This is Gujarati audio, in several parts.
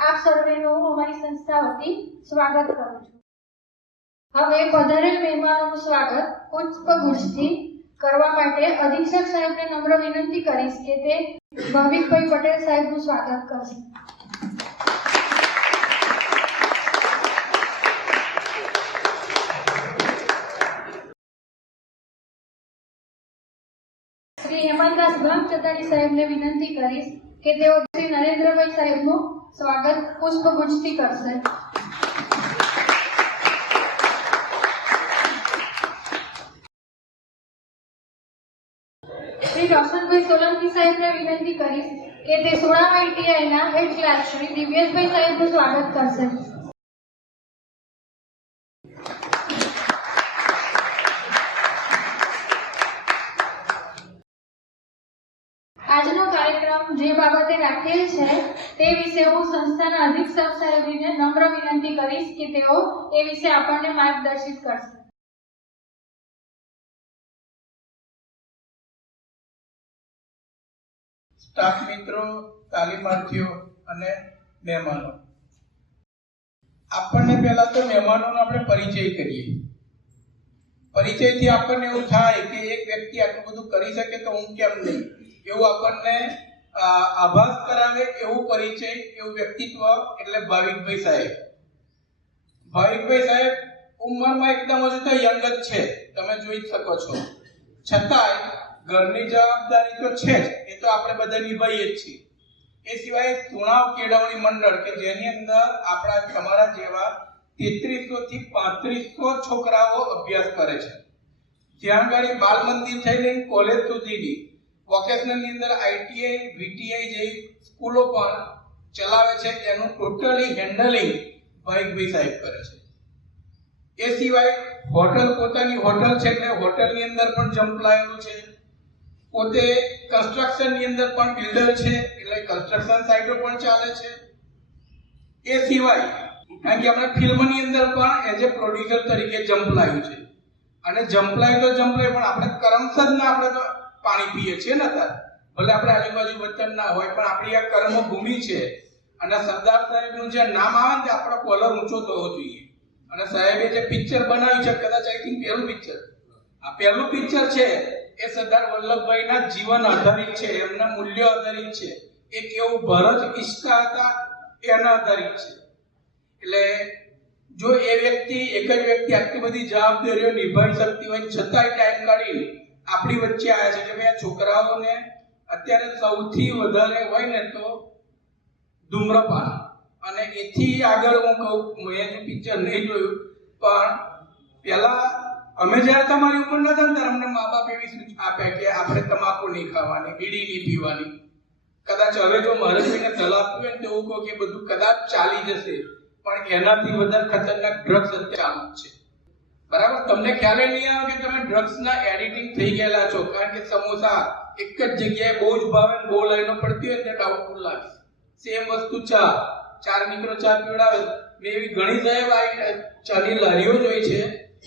આપ સર્વેનું અમારી સંસ્થા વતી સ્વાગત કરું છું. હવે પધારેલ મહેમાનોનું સ્વાગત પુષ્પગુચ્છથી કરવા માટે અધિક્ષક સાહેબને નમ્ર વિનંતી કરીશ કે તે ભાવિકભાઈ પટેલ સાહેબનું સ્વાગત કરશે. શ્રી હેમંતદાસ બ્રહ્મચતાણી સાહેબને વિનંતી કરીશ કે તેઓ શ્રી નરેન્દ્રભાઈ સાહેબનું સ્વાગત પુષ્પગુચ્છથી કરશે. શ્રી રોશનભાઈ સોલંકી સાહેબને વિનંતી કરીશ કે તે સોળામાં આઈટીઆઈના હેડ ક્લાર્ક શ્રી દિવ્યેશભાઈ સાહેબનું સ્વાગત કરશે. આજનો કાર્યક્રમ જે બાબતે રાખેલ છે તે વિશે હું સંસ્થાના અધિક્ષક સાહેબને નમ્ર વિનંતી કરીશ કે તેઓ એ વિશે આપણને માર્ગદર્શિત કરશે. સ્ટાફ મિત્રો, તાલીમાર્થીઓ અને મહેમાનો, આપણને પહેલા તો મહેમાનોનો આપણે પરિચય કરીએ. પરિચયથી આપણને એવું થાય કે એક વ્યક્તિ આટલું બધું કરી શકે તો હું કેમ નહીં, એવું આપણને આભાસ કરાવે એવું પરિચય, એવું વ્યક્તિત્વ એટલે ભાવિકભાઈ સાહેબ. ભાવિકભાઈ સાહેબ ઉંમરમાં એકદમ હજુ તો યંગ જ છે, તમે જોઈ શકો છો. છતાંય ઘરની જવાબદારી તો છે જ, એ તો આપણે બધા નિભાઈએ જ છીએ. એ સિવાય સુણાવ કેળવણી મંડળ કે જેની અંદર આપણા તમારા જેવા 3300 થી 3500 છોકરાઓ અભ્યાસ કરે છે. જ્યાં આગળ બાલ મંદિર થઈ લઈને કોલેજ સુધીની વોકેશનલની અંદર આઈટીઆઈ, વીટીઆઈ જેવી સ્કૂલો પણ ચલાવે છે. એનું ટોટલી હેન્ડલિંગ ભાવિકભાઈ સાહેબ કરે છે. એ સિવાય હોટલ, પોતાની હોટલ છે એટલે હોટલની અંદર પણ જંપલાયેલું છે. પોતે કન્સ્ટ્રક્શનની અંદર પણ બિલ્ડર છે એટલે કન્સ્ટ્રક્શન સાઇટો પણ ચાલે છે. એ સિવાય કારણ કે આપણે ફિલ્મની અંદર પણ એઝ એ પ્રોડ્યુસર તરીકે જંપલાયું છે. અને જંપલાય તો જંપલાય પણ આપણે કરમસદના આપણે તો પાણી પીએ છીએ ને. અત્યારે ભલે આપણે આજુબાજુ વતન ના હોય પણ આપણી આ કર્મભૂમિ છે. અને સરદાર સાહેબનું જે નામ આવે ને તે આપણો કોલર ઊંચો થવો જોઈએ. અને સાહેબે જે પિક્ચર બનાવ્યું છે, કદાચ આઈ થિંક પહેલું પિક્ચર, આ પહેલું પિક્ચર છે એ સરદાર વલ્લભભાઈના જીવન આધારિત છે, એમના મૂલ્યો આધારિત છે. એક એવું ભરત ઈચ્છતા હતા એના આધારિત છે. એટલે જો એ વ્યક્તિ, એક જ વ્યક્તિ આટલી બધી જવાબદારીઓ નિભાવી શકતી હોય છતાંય ટાઈમ કાઢીને આપણી વચ્ચે આવ્યા છે કે ભાઈ આ છોકરાઓને અત્યારે સૌથી વધારે હોય ને તો ધૂમ્રપાન. અને એથી આગળ હું કહું, મેં પિક્ચર નહીં જોયું પણ પહેલા અમે જ્યારે તમારી ઉંમર નતા ને ત્યારે અમને મા બાપ એવી સૂચના આપે કે આપણે તમાકુ નહીં ખાવાની, બીડી નહીં પીવાની. કદાચ હવે જો મારે કોઈને સલાહ આપવી હોય ને તો એવું કહું કે બધું કદાચ ચાલી જશે, પણ એનાથી વધારે ખતરનાક ડ્રગ્સ અત્યારે ચાલુ છે. બરાબર, તમને ખ્યાલ નહીં આવે કે તમે ડ્રગ્સના એડિક્ટિંગ થઈ ગયેલા છો. કારણ કે સમોસા એક જ જગ્યાએ બહુ જ ભાવે ને બહુ લાઈનો પડતી હોય ને ડાઉટફુલ લાગે. સેમ વસ્તુ ચા, 4 મિત્રો ચા પીવડાવે. મેં એવી ઘણી સાહેબ આ ચાની લારીઓ જોઈ છે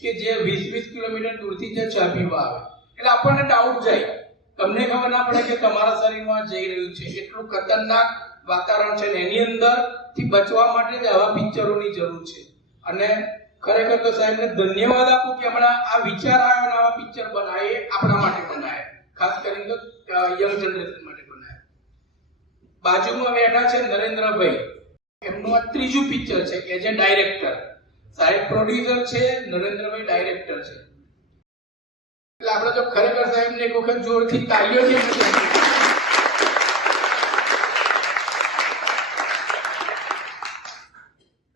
કે જે 20-20 કિલોમીટર દૂરથી જે ચા પીવા આવે. એટલે આપણને ડાઉટ જાય, તમને ખબર ના પડે કે તમારા શરીરમાં જઈ રહ્યું છે. એટલું ખતરનાક વાતાવરણ છે ને એની અંદર થી બચવા માટે જ આવા પિક્ચરોની જરૂર છે. અને ખરેખર તો સાહેબને ધન્યવાદ આપું કે હમણાં આ વિચાર આવ્યો ને આવા પિક્ચર બનાવે, આપણા માટે બનાવે, ખાસ કરીને તો યંગ જનરેશન માટે બનાવે. બાજુમાં બેઠા છે નરેન્દ્રભાઈ, એમનું આ ત્રીજું પિક્ચર છે એઝ એ ડાયરેક્ટર. સાહેબ પ્રોડ્યુસર છે, નરેન્દ્રભાઈ ડાયરેક્ટર છે. એટલે આપણે તો ખરેખર સાહેબને એક વખત જોરથી તાળીઓ જે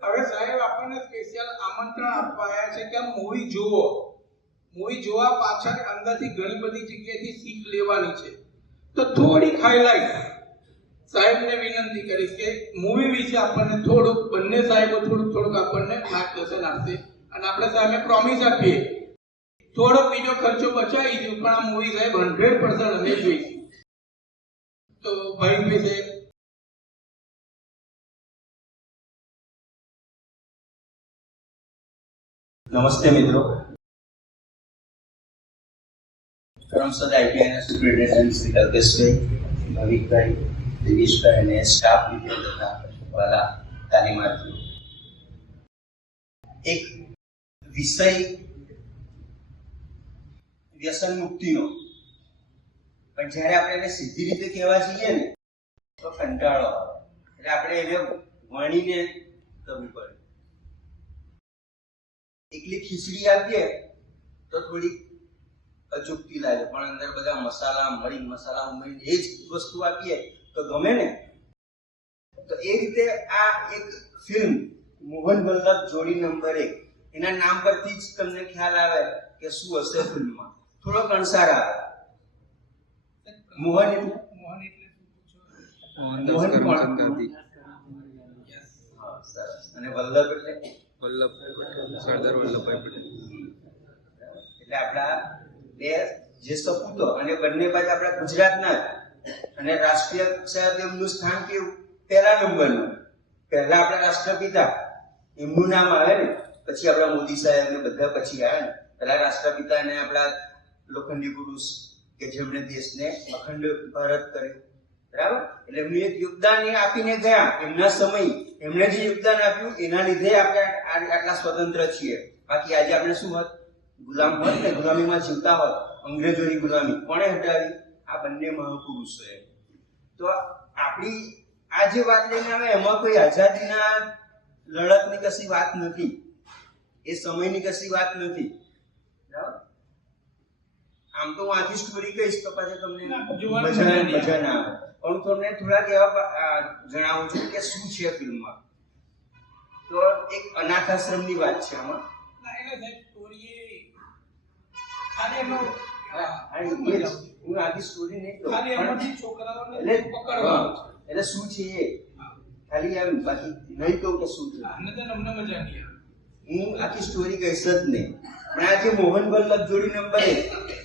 હવે સાહેબ આપણને સ્પેશિયલ આમંત્રણ આપવા આવ્યા છે કે મૂવી જુઓ. મૂવી જોવા પાછળ અંદરથી ઘણી બધી જગ્યાએથી શીખ લેવાની છે. તો થોડીક હાઇલાઇટ સાહેબને વિનંતી કરીશ કે મૂવી વિશે આપણને થોડુંક, બંને સાહેબો થોડુંક આપણને માર્ગદર્શન આપશે. અને આપણે સાહેબને પ્રોમિસ આપીએ થોડો બીજો ખર્ચો બચાવીશું પણ આ મૂવી સાહેબ 100% અમે જોઈશું. તો ભાઈ સાહેબ. નમસ્તે મિત્રો. કરમસદ આઈટીઆઈના સુપ્રિન્ટેન્ડન્ટ શ્રી કલ્પેશભાઈ, ભાવિકભાઈ, દિનેશભાઈ અને સ્ટાફ મિત્રો તથા વાલા બીમાર થયો. એક વિષય વ્યસન મુક્તિનો, પણ જ્યારે આપણે એને સીધી રીતે કહેવા જઈએ ને તો કંટાળો આવે. એટલે આપણે એને વણીને કરવું પડે. એકલી ખીચડી આપીએ તો થોડી અચૂકતી લાગે, પણ અંદર બધા મસાલા ઉમેરીને એ જ વસ્તુ આપીએ તો ગમે ને. તો એ રીતે આ એક ફિલ્મ મોહન વલ્લભ જોડી નંબર 1, એના નામ પરથી જ તમને ખ્યાલ આવે કે શું હશે ફિલ્મમાં. થોડો કંસાર આવે. મોહન એટલે મોહનદાસ કરમચંદ ગાંધી. હા, સરસ. અને વલ્લભ એટલે સરદાર વલ્લભભાઈ પટેલ. એટલે આપણા બે જે સપૂતો, અને બંને બાજુ આપણા ગુજરાતના, અને રાષ્ટ્રીય કક્ષાએ તેમનું સ્થાન કેવું, પહેલા નંબરનું. પહેલા આપણા રાષ્ટ્રપિતા એમનું નામ આવે ને, પછી આપણા મોદી સાહેબ ને બધા પછી આવે ને. પહેલા રાષ્ટ્રપિતા અને આપણા લોખંડી પુરુષ કે જેમણે દેશને અખંડ ભારત કર્યું, બરાબર. એટલે એમનું એક યોગદાન એ આપીને ગયા. એમના સમય એમણે જે યોગદાન આપ્યું એના લીધે આપણે આટલા સ્વતંત્ર છીએ. બાકી આજે આપણે શું હોત, ગુલામ હોત ને, ગુલામીમાં જીવતા હોત. અંગ્રેજોની ગુલામી કોણે હટાવી? આ બંને મહાપુરુષોએ. તો આપણી આ જે વાત લઈને આવે એમાં કોઈ આઝાદીના લડતની કશી વાત નથી, એ સમયની કશી વાત નથી, બરાબર. આમ તો હું આખી સ્ટોરી કહીશ તો પછી તમને મજા ના આવે, પણ તમને થોડાક એવા જણાવું છું કે શું છે ફિલ્મમાં. તો એક અનાથ આશ્રમની વાત છે આમાં. હું આખી સ્ટોરી નહીં કહું, એટલે શું છે એ ખાલી એમ, બાકી નહીં કહું કે શું છે. હું આખી સ્ટોરી કહીશ જ નહીં. પણ આ જે મોહન વલ્લભ જોડી નંબર 1,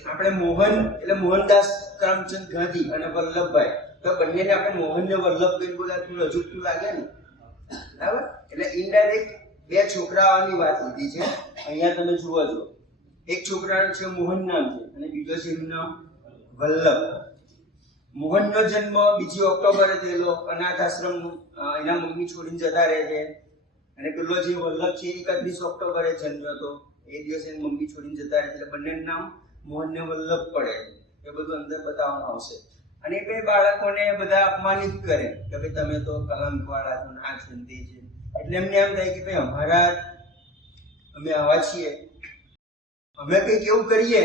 આપણે મોહન એટલે મોહનદાસ કરમચંદ ગાંધી અને વલ્લભભાઈ, તો બંનેને આપણે મોહન ને વલ્લભ કહીને બોલા થોડું અજુગતું લાગે ને, બરાબર. એટલે ઇનડાયરેક્ટ બે છોકરાઓની વાત લીધી છે. અહીંયા તમે જુઓ છો, એક છોકરાનું છે મોહન નામ છે, અને બીજો છે એનું નામ વલ્લભ. મોહનનો જન્મ 2 ઓક્ટોબરે થયેલો. અનાથ આશ્રમ એના મમ્મી છોડીને જતા રહે છે. અને પેલો જે વલ્લભ છે 31 ઓક્ટોબરે જન્મ્યો હતો. એ દિવસે મમ્મી છોડીને જતા રહે છે. એટલે બંનેનું નામ મોહન ને વલ્લભ પડે. એ બધું અંદર બતાવવામાં આવશે. અને બે બાળકોને બધા અપમાનિત કરે કે ભાઈ તમે તો કલંક વાળા છો, આ છો તે છે. એટલે એમને એમ થાય કે ભાઈ અમે આવા છીએ, અમે કંઈક એવું કરીએ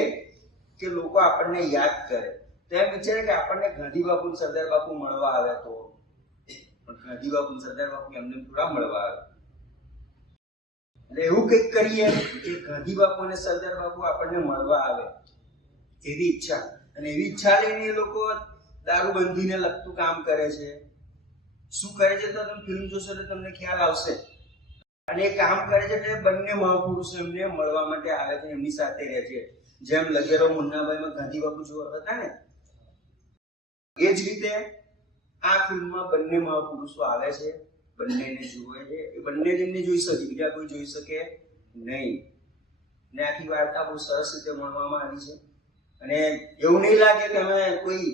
કે લોકો આપણને યાદ કરે. તો એમ વિચારે કે આપણને ગાંધી બાપુ ને સરદાર બાપુ મળવા આવે તો, પણ ગાંધી બાપુ ને સરદાર બાપુ એમને થોડા મળવા આવે. એટલે એવું કંઈક કરીએ કે ગાંધી બાપુ અને સરદાર બાપુ આપણને મળવા આવે, એવી ઈચ્છા. અને એવી ઈચ્છા લઈને એ લોકો દારૂબંધીને લગતું કામ કરે છે. શું કરે છે તો તમે ફિલ્મ જોશો તો તમને ખ્યાલ આવશે. અને એ કામ કરે છે એટલે બંને મહાપુરુષો એમને મળવા માટે આવે છે, એમની સાથે રહે છે. જેમ લગેરો મુન્નાભાઈમાં ગાંધી બાપુ જોવા હતા ને, એ જ રીતે આ ફિલ્મમાં બંને મહાપુરુષો આવે છે, બંનેને જુએ છે. એ બંને જેમને જોઈ શકે, બીજા કોઈ જોઈ શકે નહીં. ને આખી વાર્તા બહુ સરસ રીતે વર્ણવવામાં આવી છે. અને એવું નહીં લાગે કે અમે કોઈ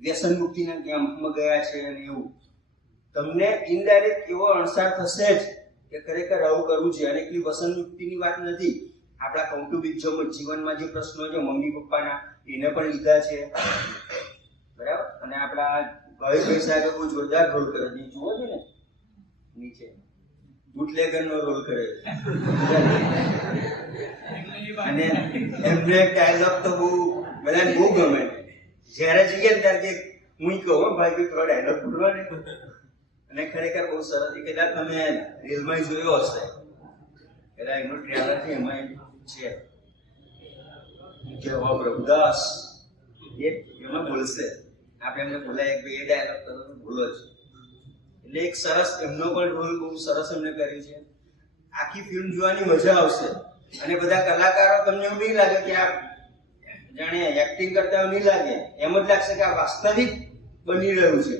વ્યસન મુક્તિના કેમ્પમાં ગયા છે અને એવું. તમને ઇનડાયરેક્ટ એવો અણસાર થશે જ કે ખરેખર આવું કરવું છે. અને એટલી વ્યસન મુક્તિની વાત નથી, આપણા કૌટુંબિક જીવનમાં જે પ્રશ્નો છે મમ્મી પપ્પાના, એને પણ લીધા છે, બરાબર. અને આપણા ભાઈ સાહેબે બહુ જોરદાર રોલ કર્યો છે, જુઓ છો ને નીચે, બુટલેગરનો રોલ કર્યો છે. અને એમને ડાયલોગ તો બધાને બહુ ગમે. જ્યારે જઈએ ને ત્યારે હું કહું ભાઈ કે થોડો ડાયલોગ બોલવા ને. અને ખરેખર બહુ સરસ. કદાચ તમે રીલમાં જોયો હશે, કદાચ એનું ટ્રેલર છે, એમાં છે કે હવા પ્રભુદાસ એમાં બોલશે. આપણે એમને બોલાય એક બે ડાયલોગ કરો બોલો છે. એટલે એક સરસ એમનો પણ રોલ બહુ સરસ એમને કર્યો છે. આખી ફિલ્મ જોવાની મજા આવશે. અને બધા કલાકારો તમને એવું નહીં લાગે કે આ જાણે એક્ટિંગ કરતા એવું નહીં લાગે, એમ જ લાગશે કે આ વાસ્તવિક બની રહ્યું છે,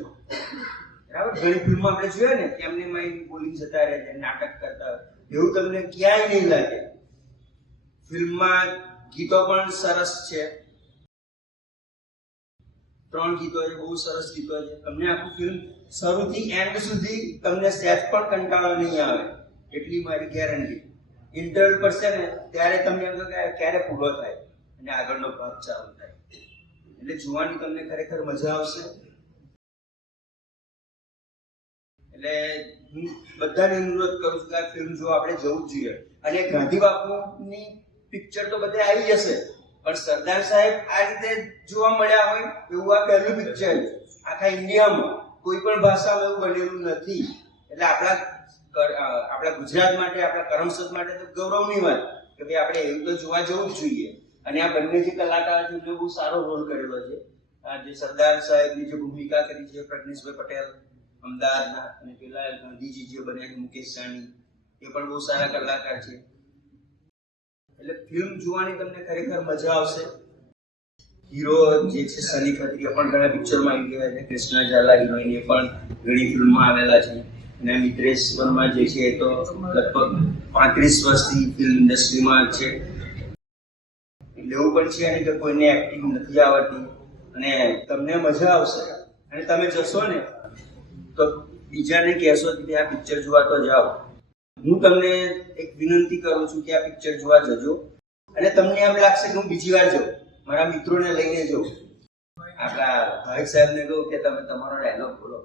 બરાબર. ઘણી ફિલ્મો આપણે જોઈએ ને કે એમને માઇન્ડ બોલી જતા રહે છે, નાટક કરતા હોય, એવું તમને ક્યાંય નહીં લાગે. ફિલ્મમાં ગીતો પણ સરસ છે. 3 ગીતો છે, બહુ સરસ ગીતો છે. તમને આખું ફિલ્મ શરૂથી એન્ડ સુધી તમને સહેજ પણ કંટાળો નહીં આવે એટલી મારી ગેરંટી. ઇન્ટરવલ પર છે ને ત્યારે તમને એમ કે ક્યારે પૂરો થાય અને આગળનો ભાગ ચાલુ થાય, એટલે જોવાની તમને ખરેખર મજા આવશે. એટલે હું બધાને અનુરોધ કરું છું કે આ ફિલ્મ જો આપણે જવું જ જોઈએ. અને ગાંધી બાપુની પિક્ચર તો બધે આવી જશે, પણ સરદાર સાહેબ આ રીતે જોવા મળ્યા હોય એવું આ પહેલું પિક્ચર આખા ઇન્ડિયામાં કોઈ પણ ભાષામાં એવું બનેલું નથી. એટલે આપણા ગુજરાત માટે, આપણા કરમસદ માટે તો ગૌરવની વાત કે ભાઈ આપણે એવું તો જોવા જવું જ જોઈએ. અને આ બંને જે કલાકાર છે એમને બહુ સારો રોલ કરેલો છે. આ જે સરદાર સાહેબની જે ભૂમિકા કરી છે પ્રજ્ઞેશભાઈ પટેલ અમદાવાદના, અને પેલા ગાંધીજી જે બન્યા છે મુકેશ સાહની, એ પણ બહુ સારા કલાકાર છે. એટલે ફિલ્મ જોવાની તમને ખરેખર મજા આવશે. હીરો જે છે સની ખત્રીએ પણ ઘણા પિક્ચરમાં આવી ગયા છે, કૃષ્ણા ઝાલા હિરોઈન એ પણ ઘણી ફિલ્મમાં આવેલા છે. અને મિત્રેશ વર્મા જે છે એ તો લગભગ 35 વર્ષથી ફિલ્મ ઇન્ડસ્ટ્રીમાં છે. એટલે એવું પણ છે કે કોઈને એક્ટિંગ નથી આવડતી અને તમને મજા આવશે. અને તમે જશો ને તો બીજાને કહેશો કે આ પિક્ચર જોવા તો જાઓ. હું તમને એક વિનંતી કરું છું કે આ પિક્ચર જોવા જજો. અને તમને એમ લાગશે કે હું બીજી વાર જાઉં, મારા મિત્રોને લઈને જાઉં. આપણા ભાઈ સાહેબને કહું કે તમે તમારો ડાયલોગ બોલો.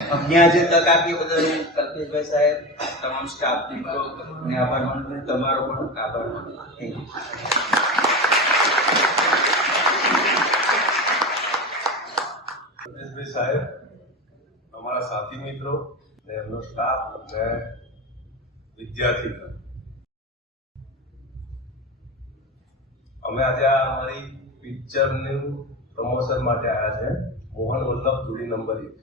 અમને આજે તક આપી બદલ હું કલ્પેશભાઈ સાહેબ, તમામ સ્ટાફ મિત્રો અને આભાર માનું છું. તમારો પણ આભાર માનું. Thank you. કલ્પેશભાઈ સાહેબ, અમારા સાથી મિત્રો ને એમનો સ્ટાફ અને વિદ્યાર્થીગણ, અમે આજે અમારી પિક્ચરનું પ્રમોશન માટે આવ્યા છે, મોહન વલ્લભ જોડી નંબર 1.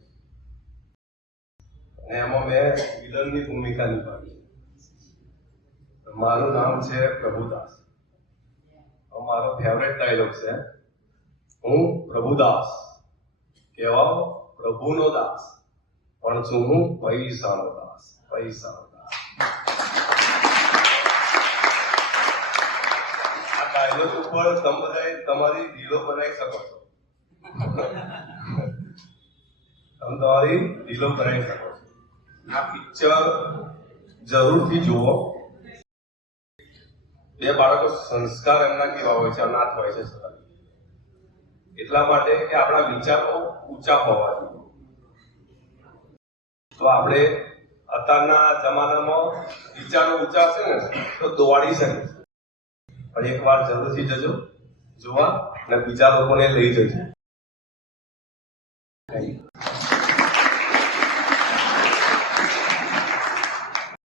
અને એમાં મેં વિલનની ભૂમિકા નિભાવી છે. મારું નામ છે પ્રભુદાસ. મારો ફેવરેટ ડાયલોગ છે, હું પ્રભુદાસ કહેવાઓ પ્રભુનો દાસ, પણ છું હું પૈસાનો દાસ, પૈસાનો દાસ. આ ડાયલોગ ઉપર તમે બધા તમારી રીલો બનાવી શકો છો. તમે તમારી રીલો બનાવી શકો છો. આ પિક્ચર જરૂરથી જુઓ. બે બાળકો સંસ્કાર એમના કેવા હોય છે, અનાથ હોય છે છતાં, એટલા માટે કે આપણા વિચારો ઊંચા હોવા જોઈએ. તો આપણે અત્યારના જમાનામાં વિચારો ઊંચા હશે ને તો દોડી શકે. પણ એક વાર જરૂરથી જજો જોવા અને બીજા લોકોને લઈ જજો. Thank you.